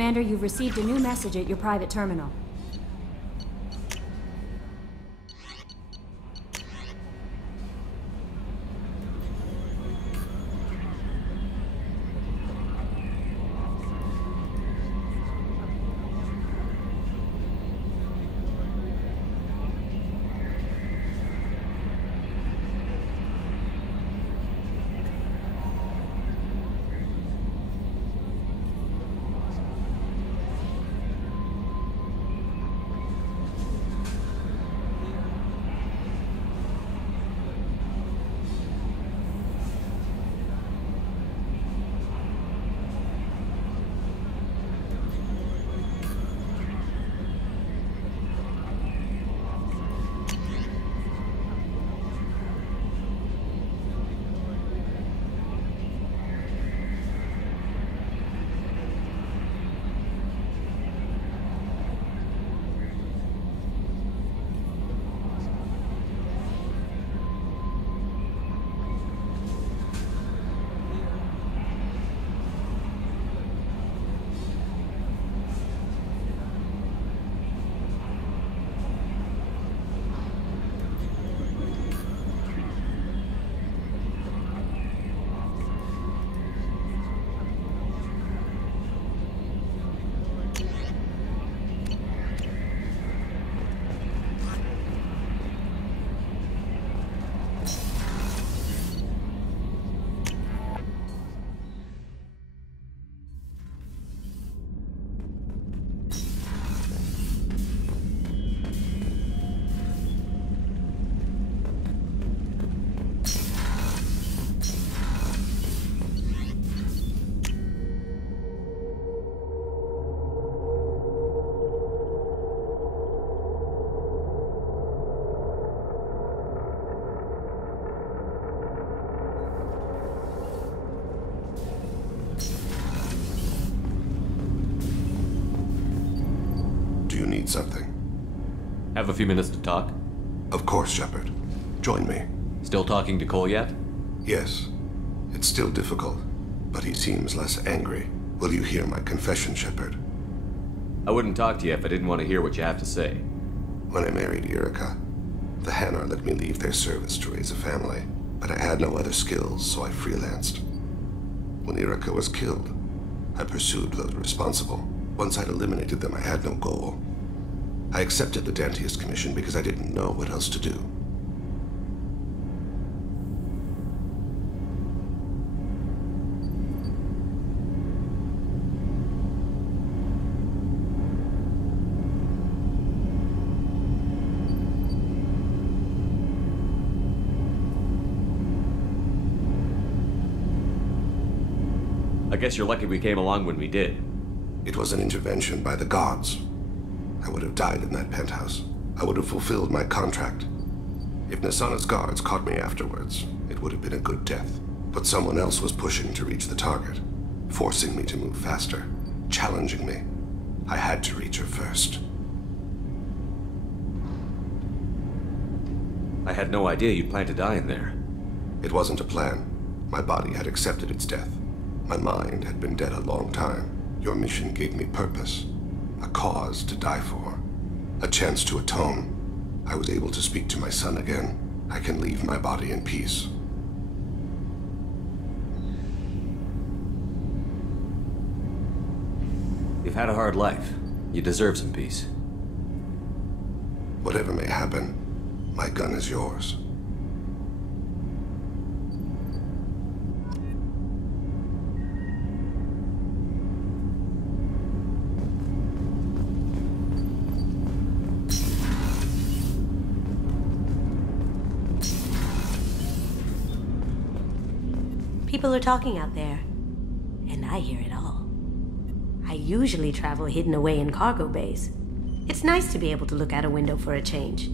Commander, you've received a new message at your private terminal. Need something. Have a few minutes to talk? Of course, Shepard. Join me. Still talking to Cole yet? Yes. It's still difficult, but he seems less angry. Will you hear my confession, Shepard? I wouldn't talk to you if I didn't want to hear what you have to say. When I married Yrica, the Hanar let me leave their service to raise a family, but I had no other skills, so I freelanced. When Yrica was killed, I pursued those responsible. Once I'd eliminated them, I had no goal. I accepted the Dantius Commission because I didn't know what else to do. I guess you're lucky we came along when we did. It was an intervention by the gods. I would have died in that penthouse. I would have fulfilled my contract. If Nasana's guards caught me afterwards, it would have been a good death. But someone else was pushing to reach the target, forcing me to move faster, challenging me. I had to reach her first. I had no idea you'd plan to die in there. It wasn't a plan. My body had accepted its death. My mind had been dead a long time. Your mission gave me purpose. A cause to die for. A chance to atone. I was able to speak to my son again. I can leave my body in peace. You've had a hard life. You deserve some peace. Whatever may happen, my gun is yours. People are talking out there, and I hear it all. I usually travel hidden away in cargo bays. It's nice to be able to look out a window for a change.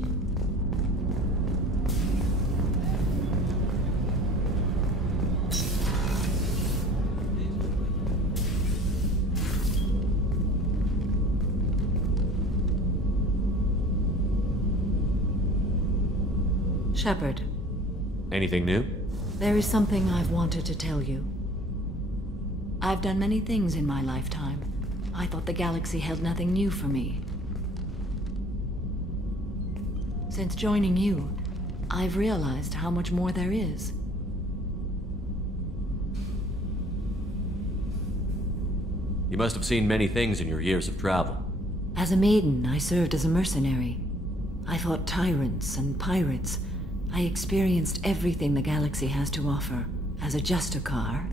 Shepard. Anything new? There is something I've wanted to tell you. I've done many things in my lifetime. I thought the galaxy held nothing new for me. Since joining you, I've realized how much more there is. You must have seen many things in your years of travel. As a maiden, I served as a mercenary. I fought tyrants and pirates. I experienced everything the galaxy has to offer. As a Justicar,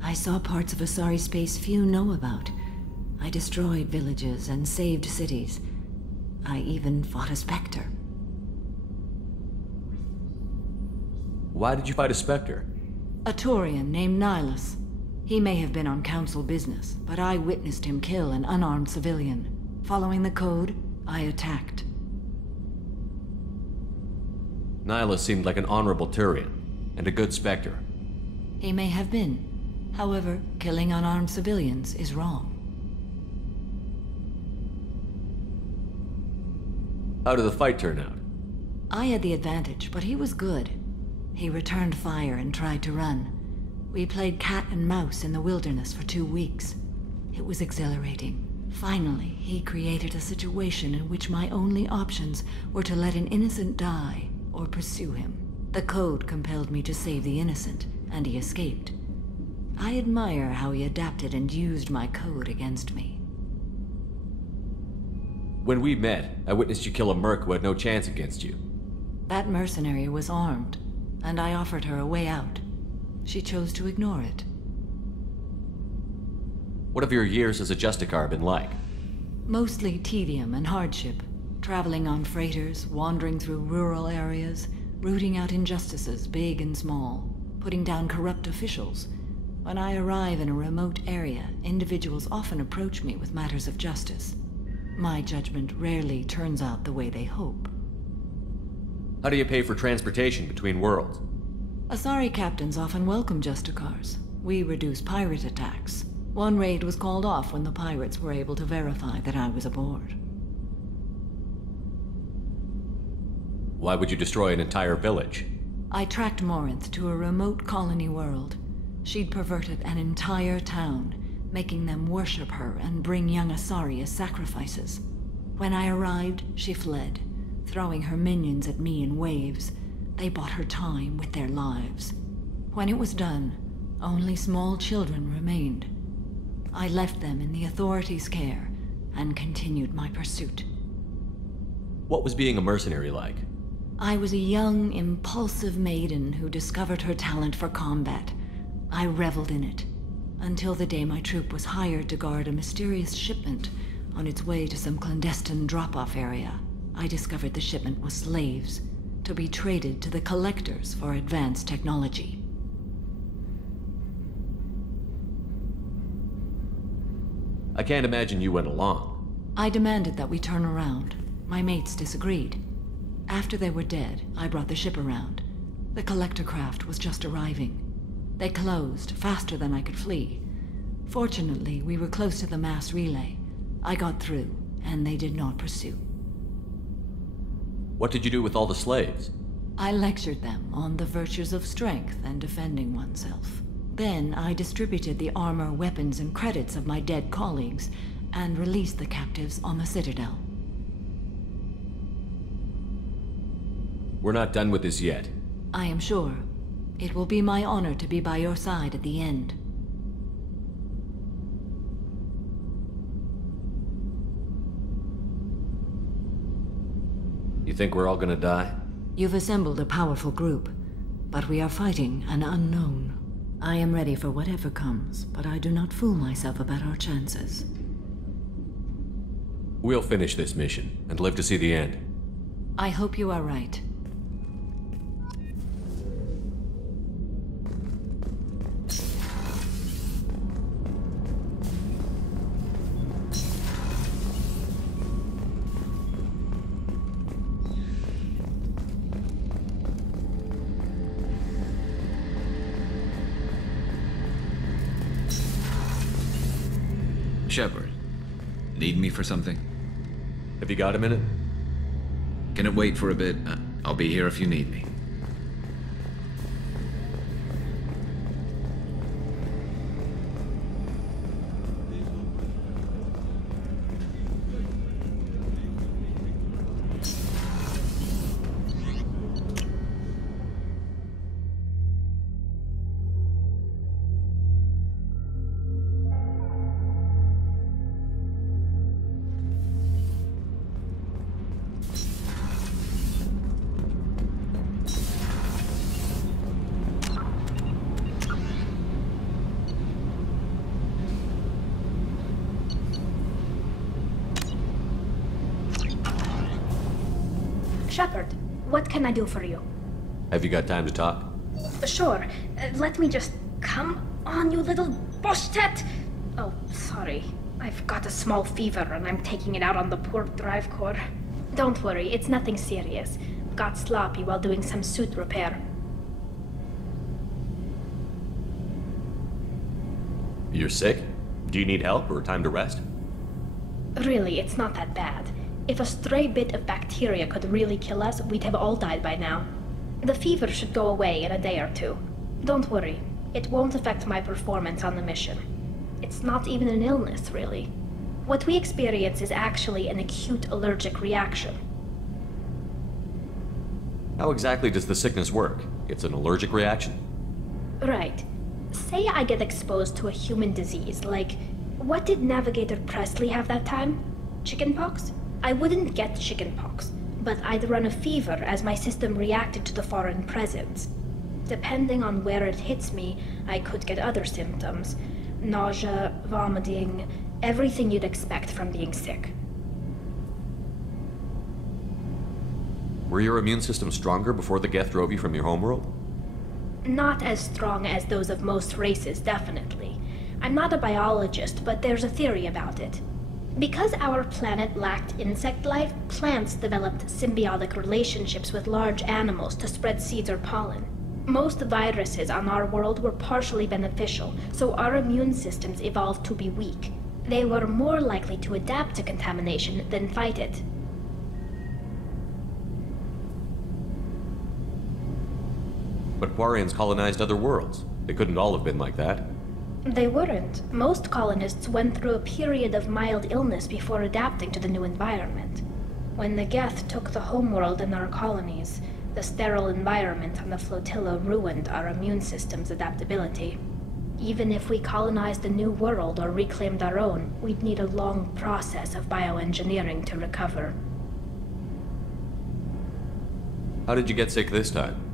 I saw parts of Asari space few know about. I destroyed villages and saved cities. I even fought a Spectre. Why did you fight a Spectre? A Turian named Nihilus. He may have been on Council business, but I witnessed him kill an unarmed civilian. Following the code, I attacked. Nihilus seemed like an honorable Turian, and a good Spectre. He may have been. However, killing unarmed civilians is wrong. How did the fight turn out? I had the advantage, but he was good. He returned fire and tried to run. We played cat and mouse in the wilderness for 2 weeks. It was exhilarating. Finally, he created a situation in which my only options were to let an innocent die or pursue him. The code compelled me to save the innocent, and he escaped. I admire how he adapted and used my code against me. When we met, I witnessed you kill a merc who had no chance against you. That mercenary was armed, and I offered her a way out. She chose to ignore it. What have your years as a Justicar been like? Mostly tedium and hardship. Traveling on freighters, wandering through rural areas, rooting out injustices, big and small, putting down corrupt officials. When I arrive in a remote area, individuals often approach me with matters of justice. My judgment rarely turns out the way they hope. How do you pay for transportation between worlds? Asari captains often welcome Justicars. We reduce pirate attacks. One raid was called off when the pirates were able to verify that I was aboard. Why would you destroy an entire village? I tracked Morinth to a remote colony world. She'd perverted an entire town, making them worship her and bring young Asari as sacrifices. When I arrived, she fled, throwing her minions at me in waves. They bought her time with their lives. When it was done, only small children remained. I left them in the authorities' care and continued my pursuit. What was being a mercenary like? I was a young, impulsive maiden who discovered her talent for combat. I reveled in it, until the day my troop was hired to guard a mysterious shipment on its way to some clandestine drop-off area. I discovered the shipment was slaves, to be traded to the Collectors for advanced technology. I can't imagine you went along. I demanded that we turn around. My mates disagreed. After they were dead, I brought the ship around. The Collector craft was just arriving. They closed faster than I could flee. Fortunately, we were close to the mass relay. I got through, and they did not pursue. What did you do with all the slaves? I lectured them on the virtues of strength and defending oneself. Then I distributed the armor, weapons, and credits of my dead colleagues, and released the captives on the Citadel. We're not done with this yet. I am sure. It will be my honor to be by your side at the end. You think we're all gonna die? You've assembled a powerful group, but we are fighting an unknown. I am ready for whatever comes, but I do not fool myself about our chances. We'll finish this mission and live to see the end. I hope you are right. Shepard, need me for something? Have you got a minute? Can it wait for a bit? I'll be here if you need me. Shepard, what can I do for you? Have you got time to talk? Sure. Let me just... Come on, you little boshtet! Oh, sorry. I've got a small fever and I'm taking it out on the poor drive core. Don't worry, it's nothing serious. Got sloppy while doing some suit repair. You're sick? Do you need help or time to rest? Really, it's not that bad. If a stray bit of bacteria could really kill us, we'd have all died by now. The fever should go away in a day or two. Don't worry, it won't affect my performance on the mission. It's not even an illness, really. What we experience is actually an acute allergic reaction. How exactly does the sickness work? It's an allergic reaction? Right. Say I get exposed to a human disease, like... What did Navigator Presley have that time? Chickenpox? I wouldn't get chickenpox, but I'd run a fever as my system reacted to the foreign presence. Depending on where it hits me, I could get other symptoms. Nausea, vomiting, everything you'd expect from being sick. Were your immune system stronger before the Geth drove you from your homeworld? Not as strong as those of most races, definitely. I'm not a biologist, but there's a theory about it. Because our planet lacked insect life, plants developed symbiotic relationships with large animals to spread seeds or pollen. Most viruses on our world were partially beneficial, so our immune systems evolved to be weak. They were more likely to adapt to contamination than fight it. But Quarians colonized other worlds. They couldn't all have been like that. They weren't. Most colonists went through a period of mild illness before adapting to the new environment. When the Geth took the homeworld and our colonies, the sterile environment on the flotilla ruined our immune system's adaptability. Even if we colonized a new world or reclaimed our own, we'd need a long process of bioengineering to recover. How did you get sick this time?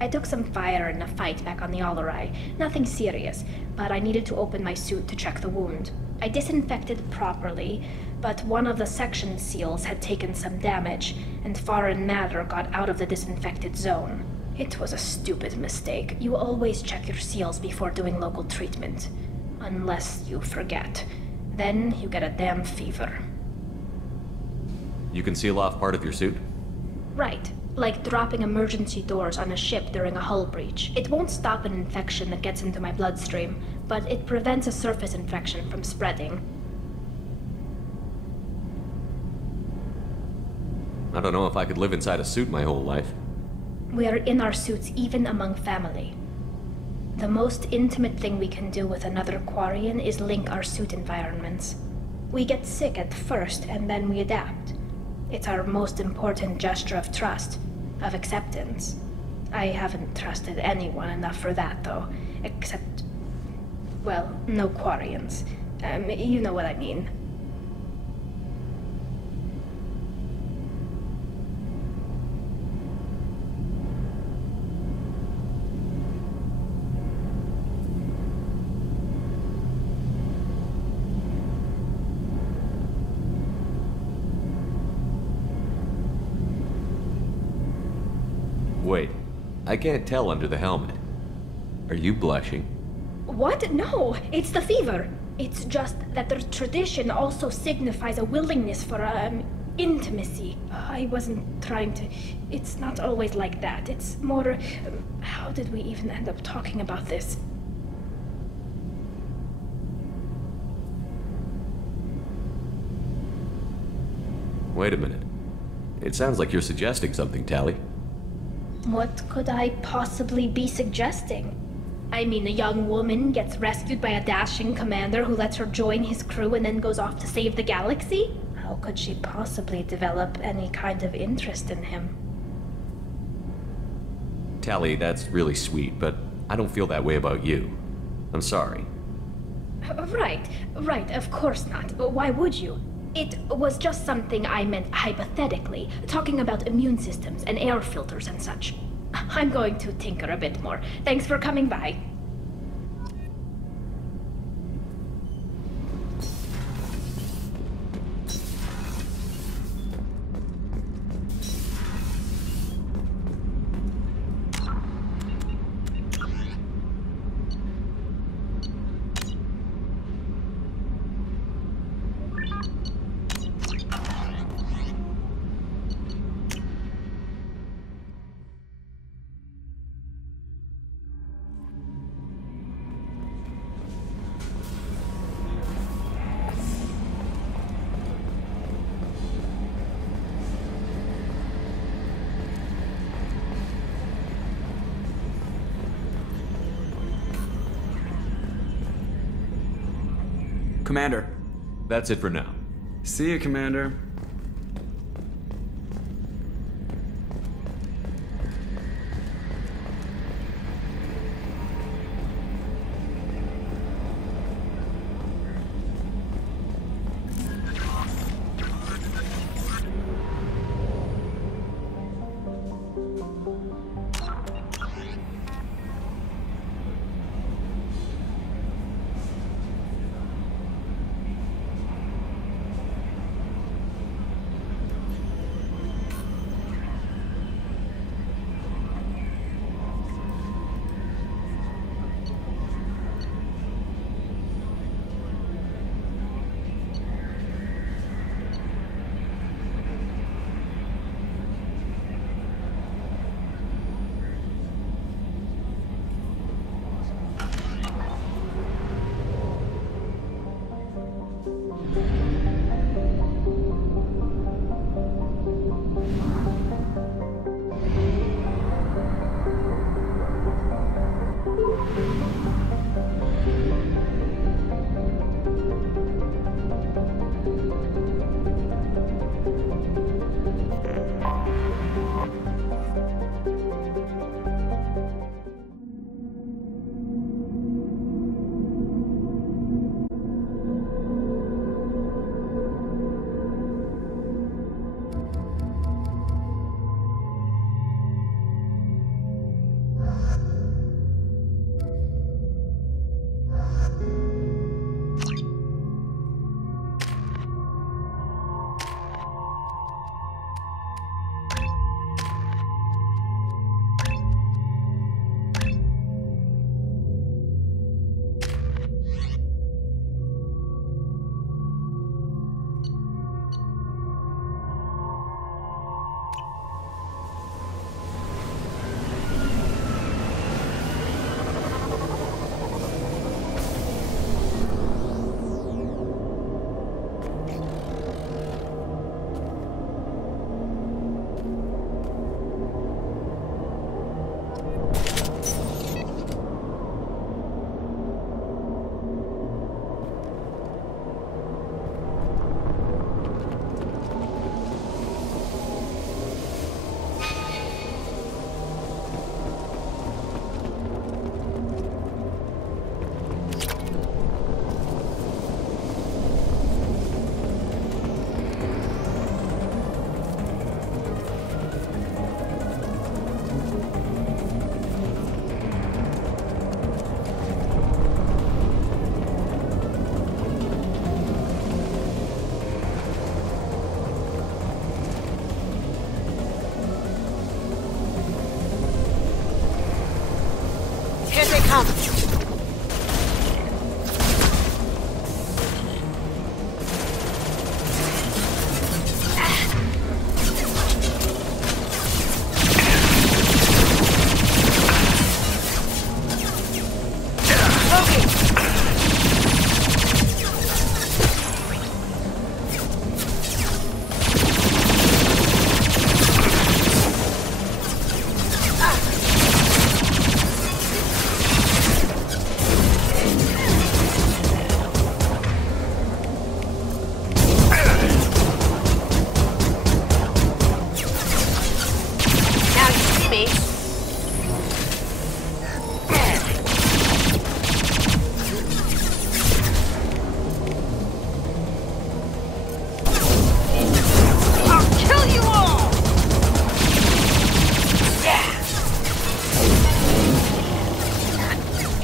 I took some fire in a fight back on the Allerai. Nothing serious, but I needed to open my suit to check the wound. I disinfected properly, but one of the section seals had taken some damage, and foreign matter got out of the disinfected zone. It was a stupid mistake. You always check your seals before doing local treatment. Unless you forget. Then you get a damn fever. You can seal off part of your suit? Right. Like dropping emergency doors on a ship during a hull breach. It won't stop an infection that gets into my bloodstream, but it prevents a surface infection from spreading. I don't know if I could live inside a suit my whole life. We are in our suits even among family. The most intimate thing we can do with another Quarian is link our suit environments. We get sick at first, and then we adapt. It's our most important gesture of trust, of acceptance. I haven't trusted anyone enough for that, though. Except... well, no Quarians. You know what I mean. Wait, I can't tell under the helmet. Are you blushing? What? No, it's the fever. It's just that the tradition also signifies a willingness for, intimacy. I wasn't trying to... It's not always like that. It's more... how did we even end up talking about this? Wait a minute. It sounds like you're suggesting something, Tali. What could I possibly be suggesting? I mean, a young woman gets rescued by a dashing commander who lets her join his crew and then goes off to save the galaxy? How could she possibly develop any kind of interest in him? Tali, that's really sweet, but I don't feel that way about you. I'm sorry. Right, of course not. Why would you? It was just something I meant hypothetically, talking about immune systems and air filters and such. I'm going to tinker a bit more. Thanks for coming by. Commander. That's it for now. See you, Commander.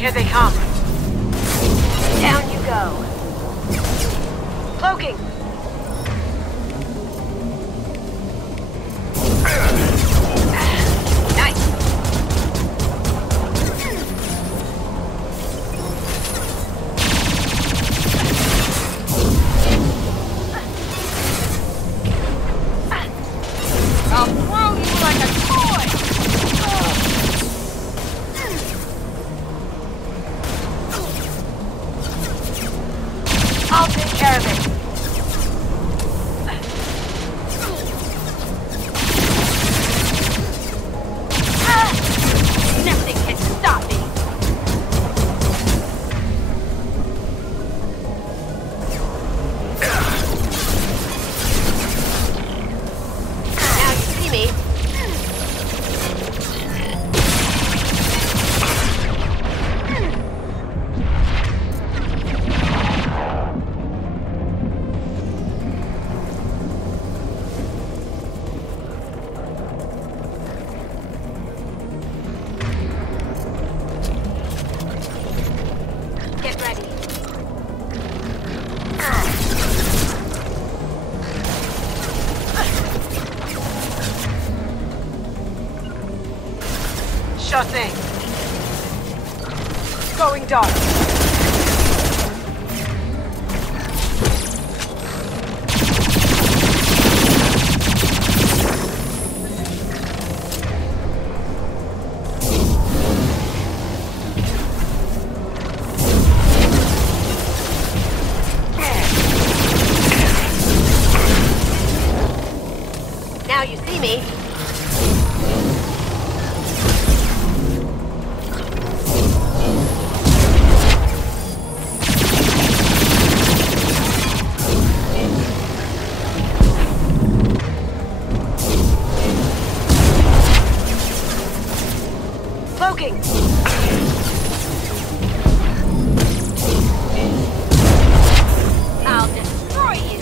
Here they come. Down you go. Cloaking. Nice. I'll throw you like a toy. I'll take care of it. Sure thing. Going dark. Now you see me. Cloaking. I'll destroy you.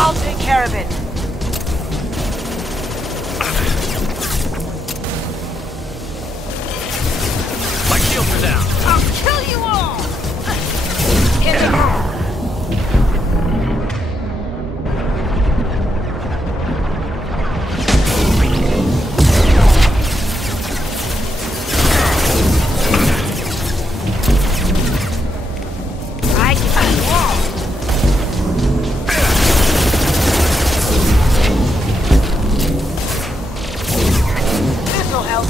I'll take care of it. My shields are down. I'll kill you all! Hit him! I can do all! This'll help.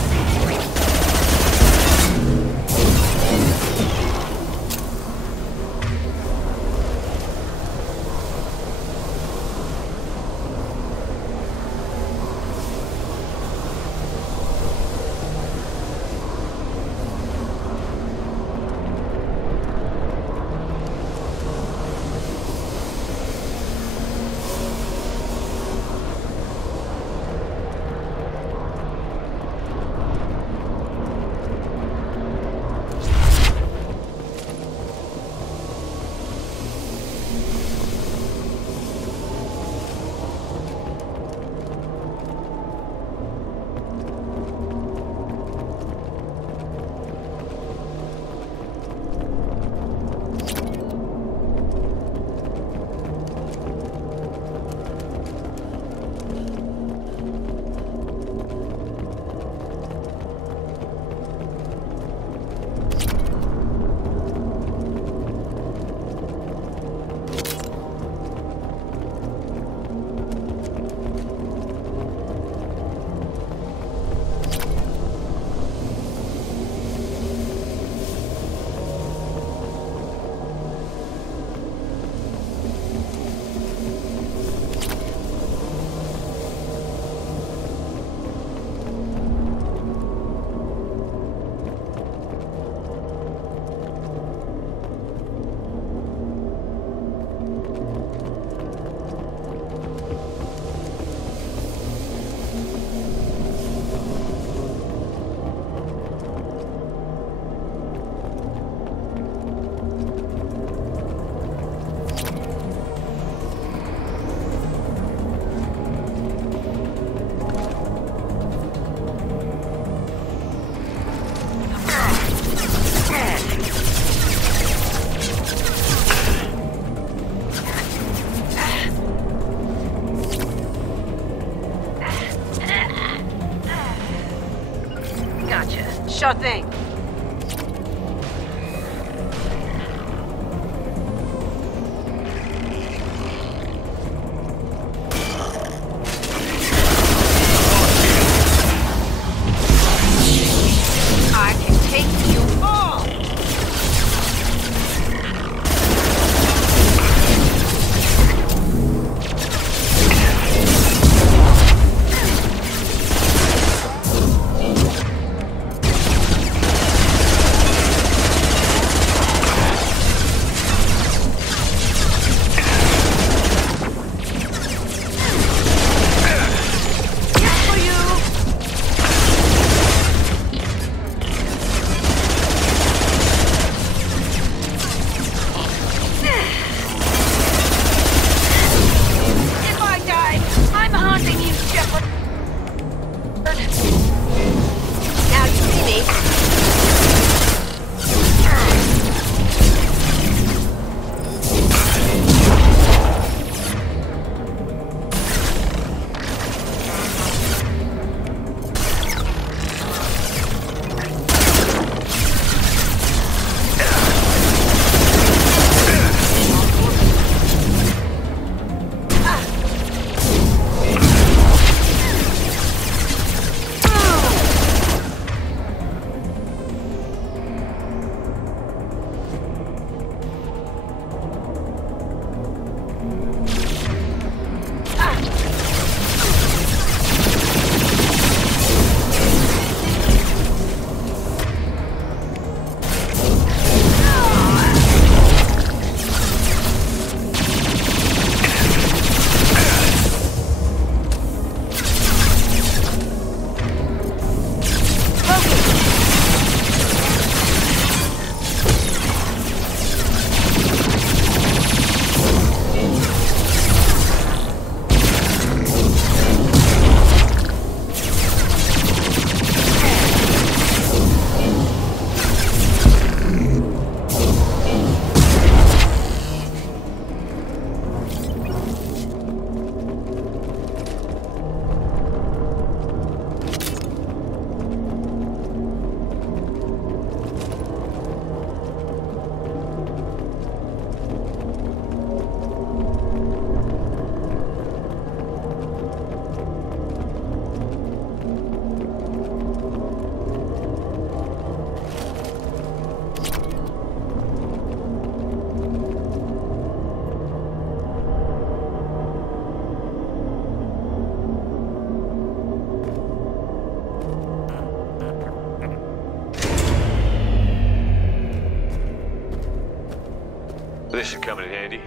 This should come in handy.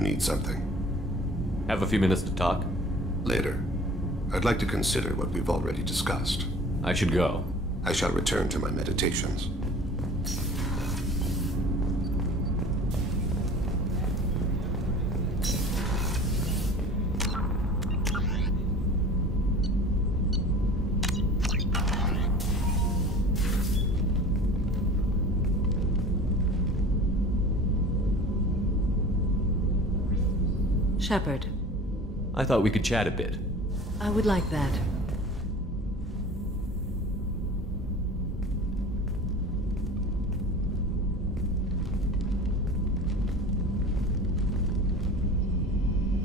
Need something? Have a few minutes to talk? Later. I'd like to consider what we've already discussed. I should go. I shall return to my meditations. Shepard. I thought we could chat a bit. I would like that.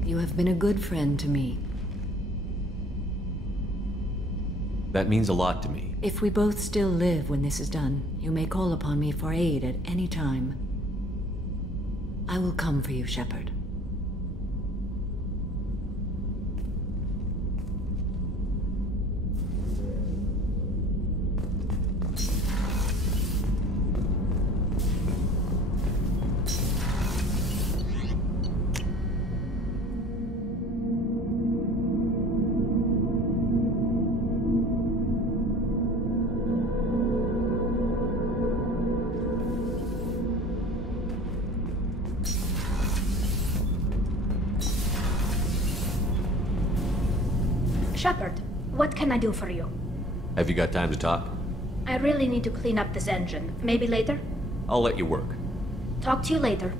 You have been a good friend to me. That means a lot to me. If we both still live when this is done, you may call upon me for aid at any time. I will come for you, Shepard. Shepard, what can I do for you? Have you got time to talk? I really need to clean up this engine. Maybe later? I'll let you work. Talk to you later.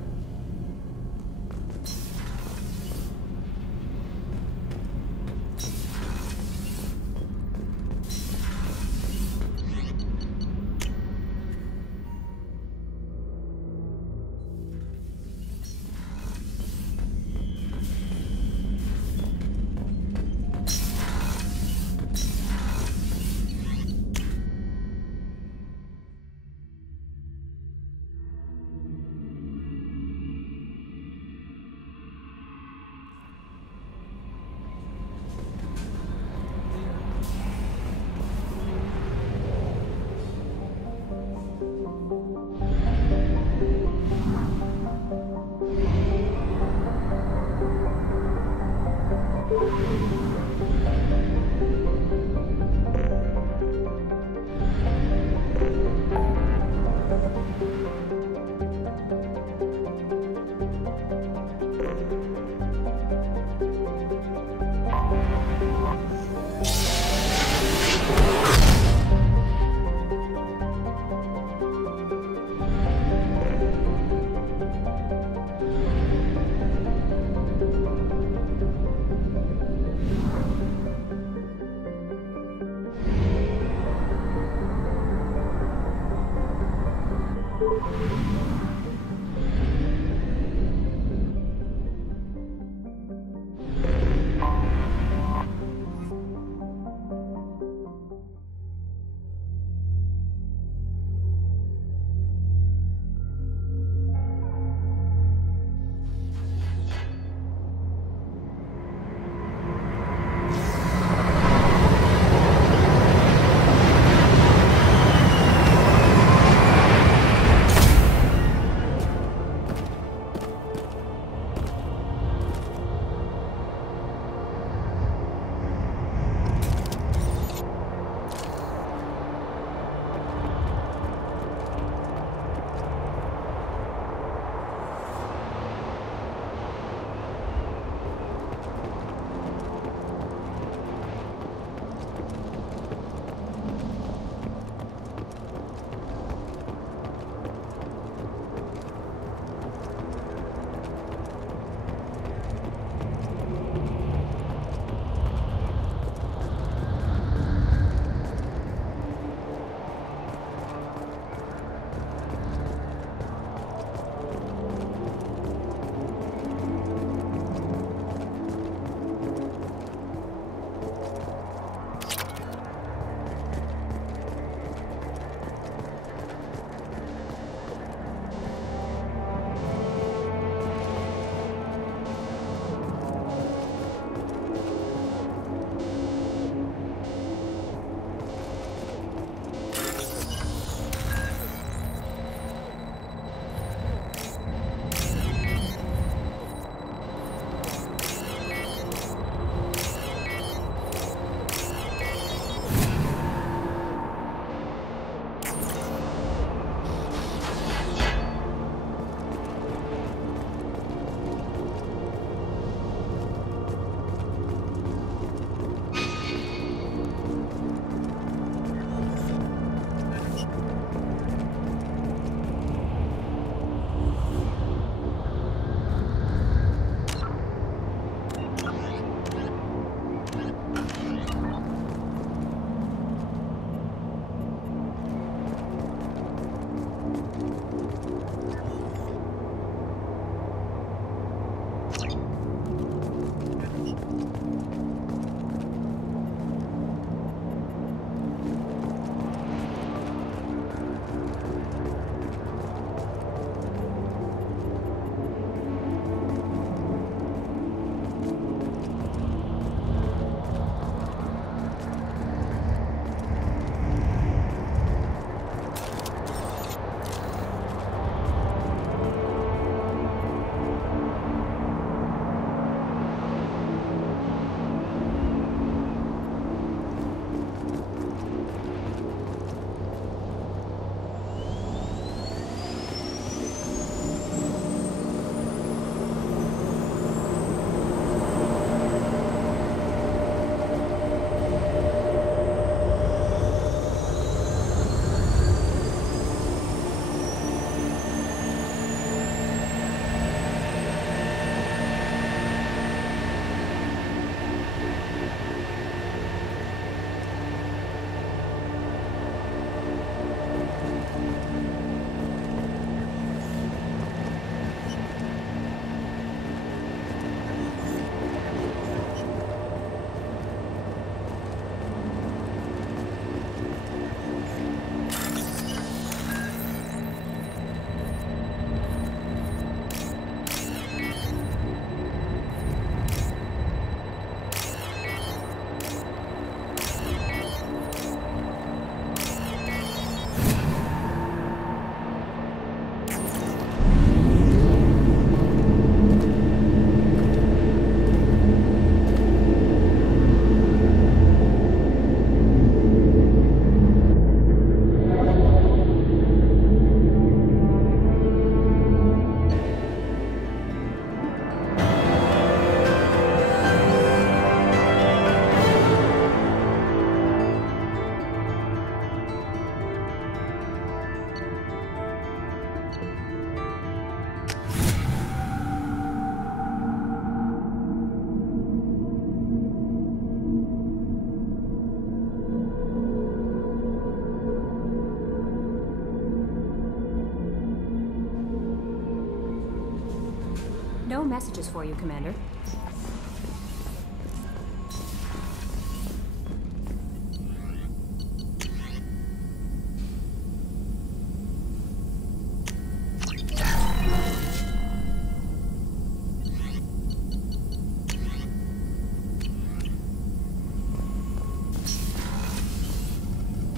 messages for you, Commander.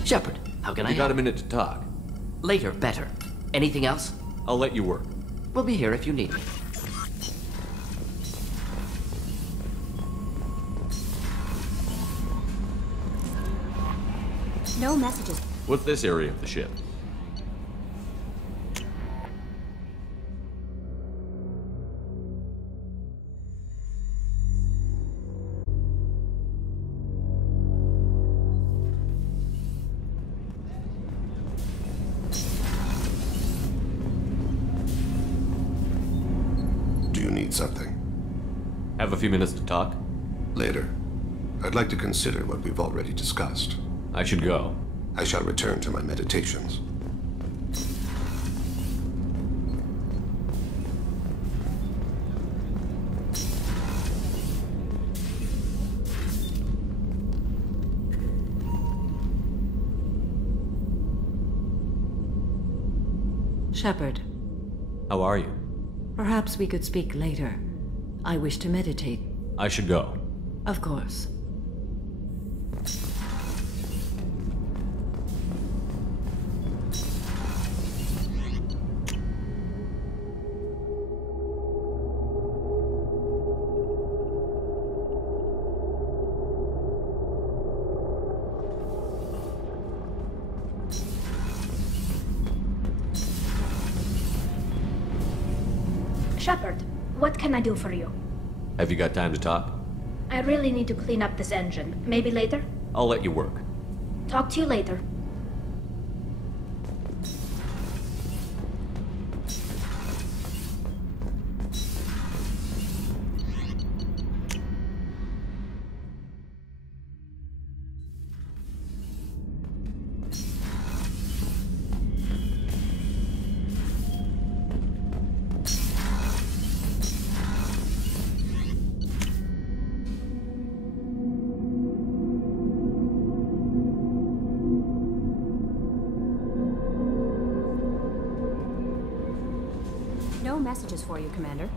Shepard, how can I You got help? a minute to talk. Later, better. Anything else? I'll let you work. We'll be here if you need me. No messages. What's this area of the ship? Do you need something? Have a few minutes to talk? Later. I'd like to consider what we've already discussed. I should go. I shall return to my meditations. Shepard, How are you? perhaps we could speak later. I wish to meditate. I should go. Of course. Shepard, what can I do for you? Have you got time to talk? I really need to clean up this engine. Maybe later? I'll let you work. Talk to you later. No messages for you, Commander.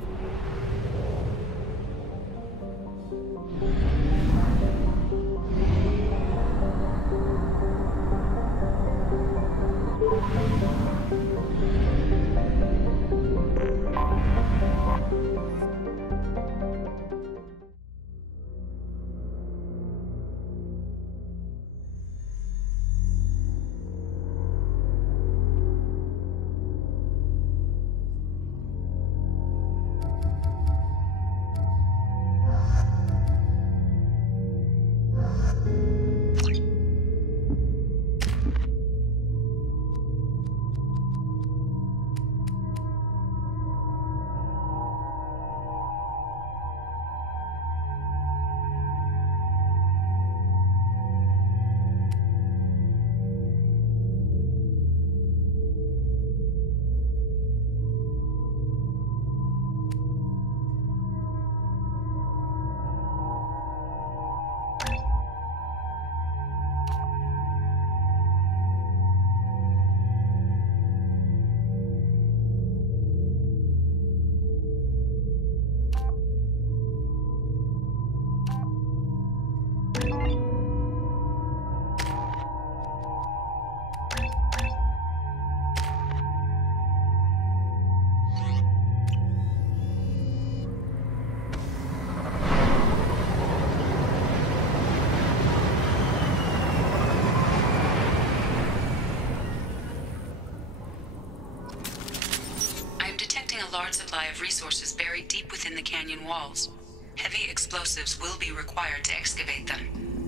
large supply of resources buried deep within the canyon walls. Heavy explosives will be required to excavate them.